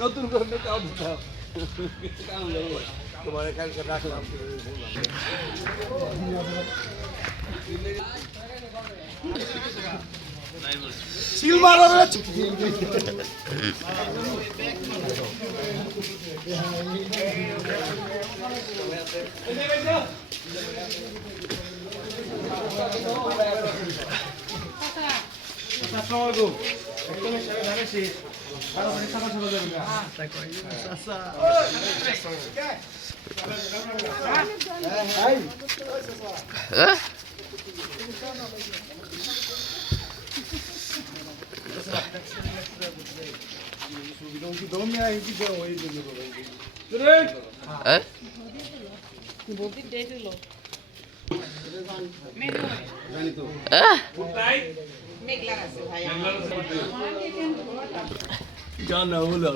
নতুন করে তোমার কালকে রাখলাম সিল মারা জানা হলো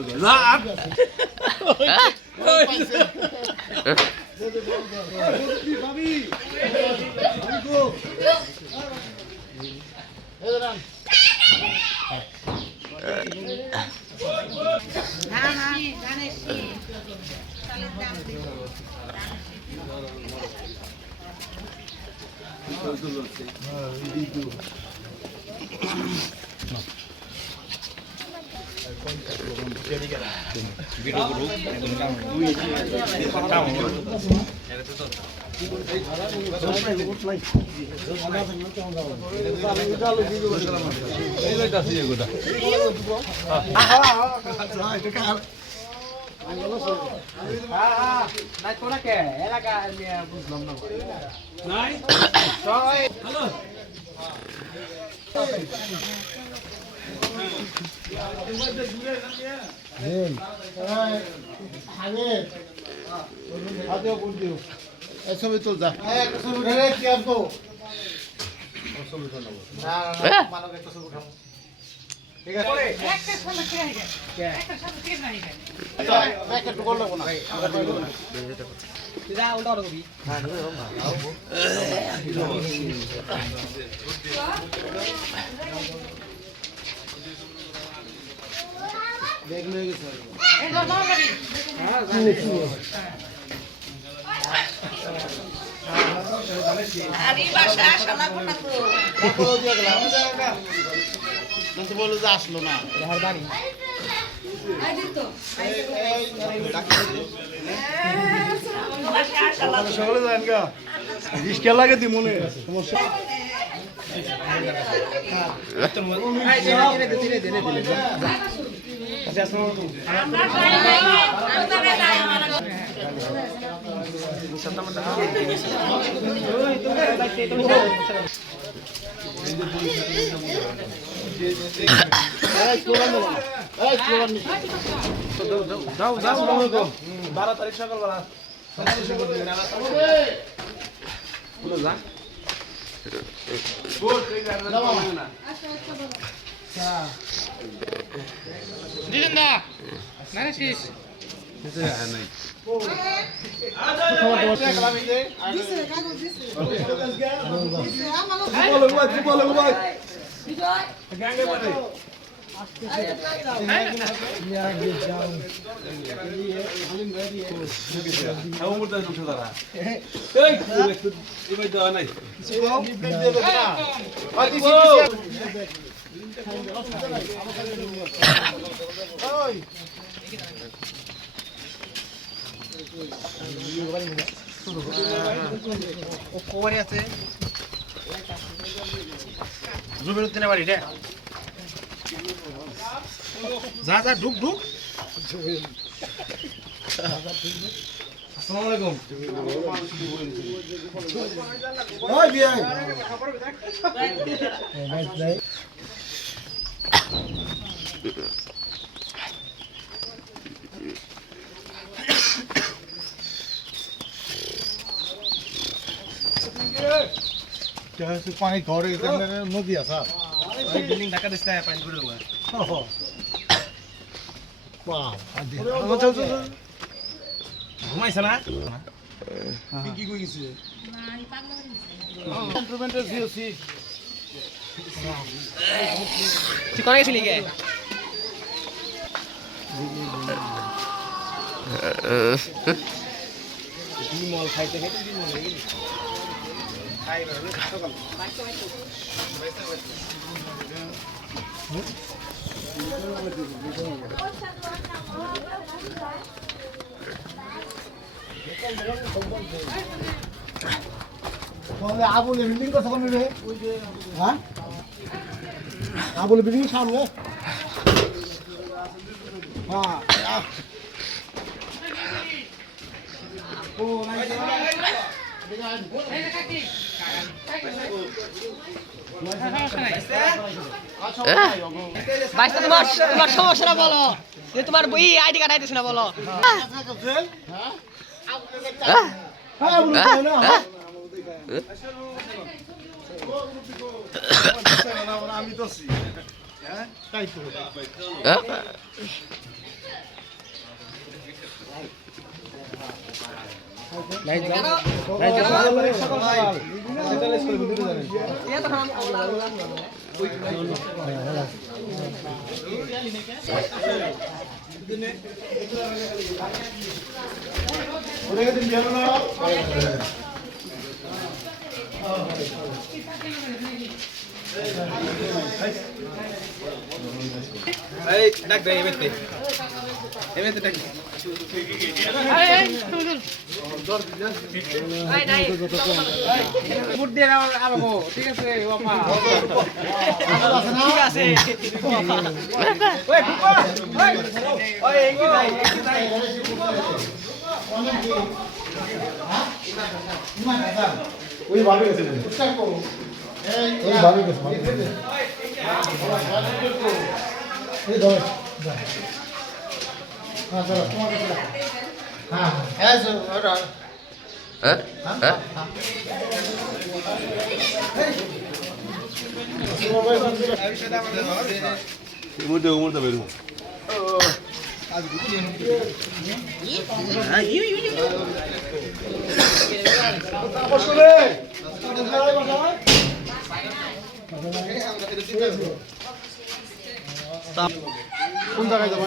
ছবি তুল যা ঠিক বলে যে আসলো না সকালে যান গা রিস্কা লাগে দি মনে সমস্যা যাও 12 তারিখ সকালবেলা দিলেন না না শেষ আছে জুবের উদ্দিনের বাড়ি রে যা যা ঢুক ঢুক আসসালামু আলাইকুম ওই বিয়াই পানি ঘরে নদী আছে বিল্ডিং ঢাকা দিস না পানি করে দেবো ঘুমাইছে না কি কইছে ইনস্ট্রুমেন্টের সিওসি তুই কোন গেছিলি গে বিমল খাইতে খাইতে বিমল হয়ে গেল আবুলের বিল্ডিং কথা বলবি রে হ্যাঁ আবুলের বিল্ডিং সামনে হ্যাঁ ও নাই বাইশটা তোমার সমস্যাটা বলো যে তোমার বই আইডি কার্ড আইতেছে না বলো আমি তো তাই তো এই ডাক দে এমএতে ডাক বুট দিয়ে আবো ঠিক আছে বাবা ঠিক আছে ওই ওই এই কি নাই ওই ভাবে গেছে ওই ভাবে গেছে এই ধর হ্যাঁ চলো তোমার কাছে হ্যাঁ হ্যাঁ ওরা হ্যাঁ হ্যাঁ উমরটা বেরো কোন জায়গায় যাবো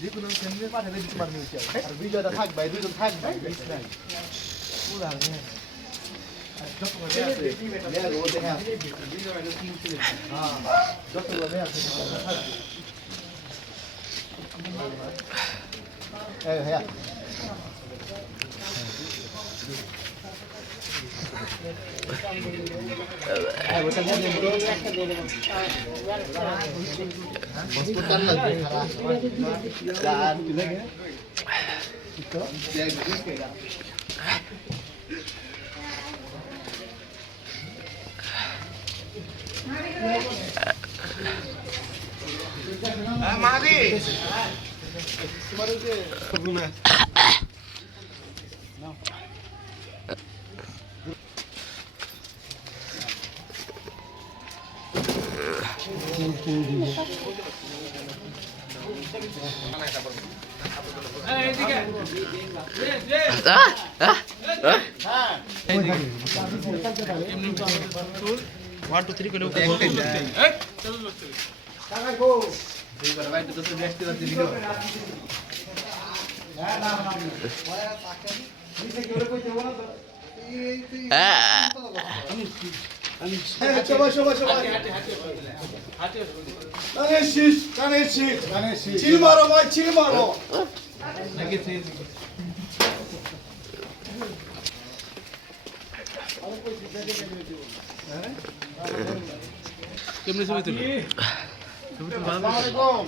যে কোনো ফ্যামিলি পাঠালে দিতে পারবে আর বিজয়টা থাকবে দুজন থাকবে বেশি নাই পুরা নে যত বড় আছে লে ও দেখা বিজয় তো তিন ছিল হ্যাঁ যত বড় আছে এই হ্যাঁ Hospital lagi dan lagi itu dia gitu ya mari Chill maro, boy, chill maro. কেমনে ছবি তুলি আসসালামু আলাইকুম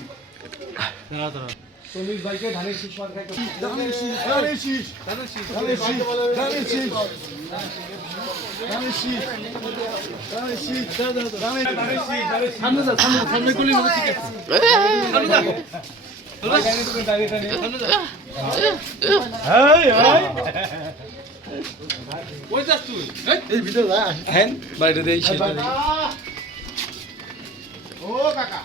চল্লিশ ভাইকে ধানের শীষ মার খাইতে ধানের শীষ ধানের শীষ ধানের শীষ ধানের শীষ ধানের শীষ ধানের শীষ ধানের শীষ ধানের শীষ সামনে যা সামনে গুলি হবে ঠিক আছে সামনে যা এই এই কই যাস তুই এই ভিডিও যা হেন বাইরে দেই সে ও কাকা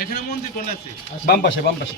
এখানে মন্দির কোন আছে বাম পাশে বাম পাশে